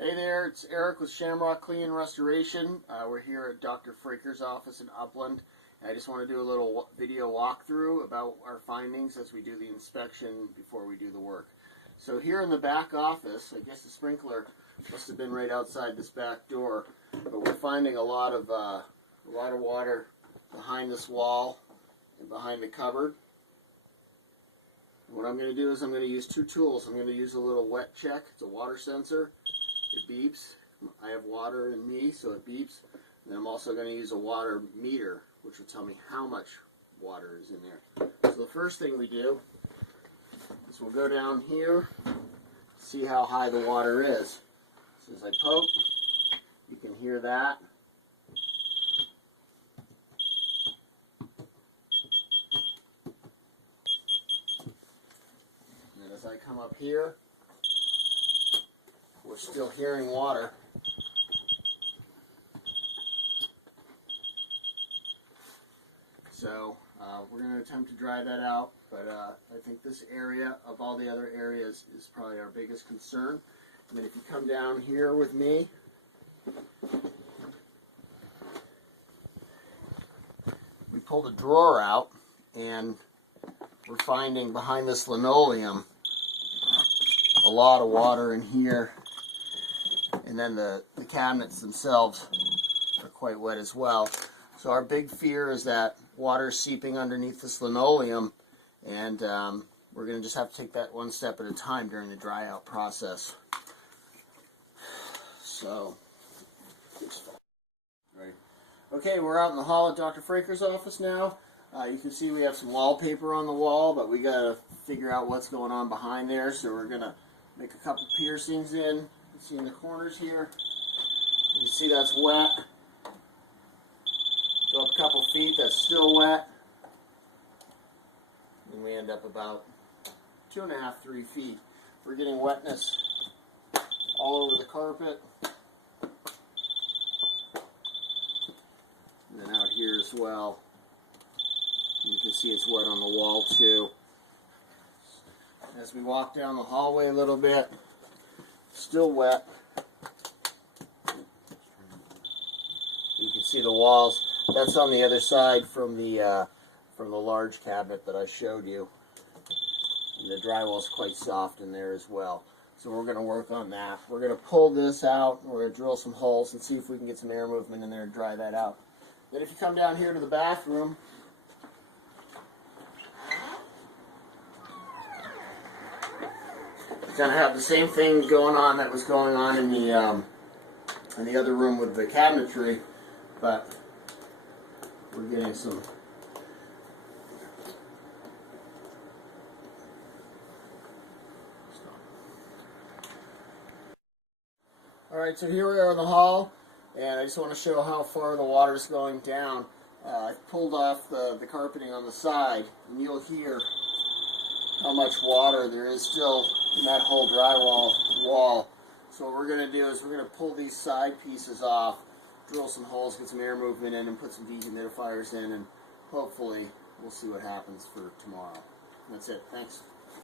Hey there, it's Eric with Shamrock Clean and Restoration. We're here at Dr. Fraker's office in Upland. I just want to do a little video walkthrough about our findings as we do the inspection before we do the work. So here in the back office, I guess the sprinkler must have been right outside this back door, but we're finding a lot of water behind this wall and behind the cupboard. What I'm going to do is I'm going to use two tools. I'm going to use a little wet check. It's a water sensor. It beeps. I have water in me, so it beeps. And I'm also going to use a water meter, which will tell me how much water is in there. So the first thing we do is we'll go down here, see how high the water is. So as I poke, you can hear that. And as I come up here, we're still hearing water. So we're going to attempt to dry that out, but I think this area of all the other areas is probably our biggest concern. And then if you come down here with me, we pulled a drawer out and we're finding behind this linoleum a lot of water in here. And then the cabinets themselves are quite wet as well. So our big fear is that water is seeping underneath this linoleum, and we're going to just have to take that one step at a time during the dry out process. So, right. Okay, we're out in the hall at Dr. Fraker's office now. You can see we have some wallpaper on the wall, but we got to figure out what's going on behind there. So we're going to make a couple piercings in. See in the corners here, you see that's wet. Go up a couple feet, that's still wet. And we end up about 2.5, 3 feet. We're getting wetness all over the carpet. And then out here as well. You can see it's wet on the wall too. As we walk down the hallway a little bit, still wet. You can see the walls. That's on the other side from the large cabinet that I showed you. And the drywall is quite soft in there as well. So we're going to work on that. We're going to pull this out. We're going to drill some holes and see if we can get some air movement in there and dry that out. Then if you come down here to the bathroom, going to have the same thing going on that was going on in the other room with the cabinetry, but we're getting some. Alright, so here we are in the hall, and I just want to show how far the water is going down. I pulled off the carpeting on the side, and you'll hear how much water there is still in that whole drywall wall. So what we're going to do is we're going to pull these side pieces off, drill some holes, get some air movement in, and put some dehumidifiers in, and hopefully we'll see what happens for tomorrow. That's it. Thanks.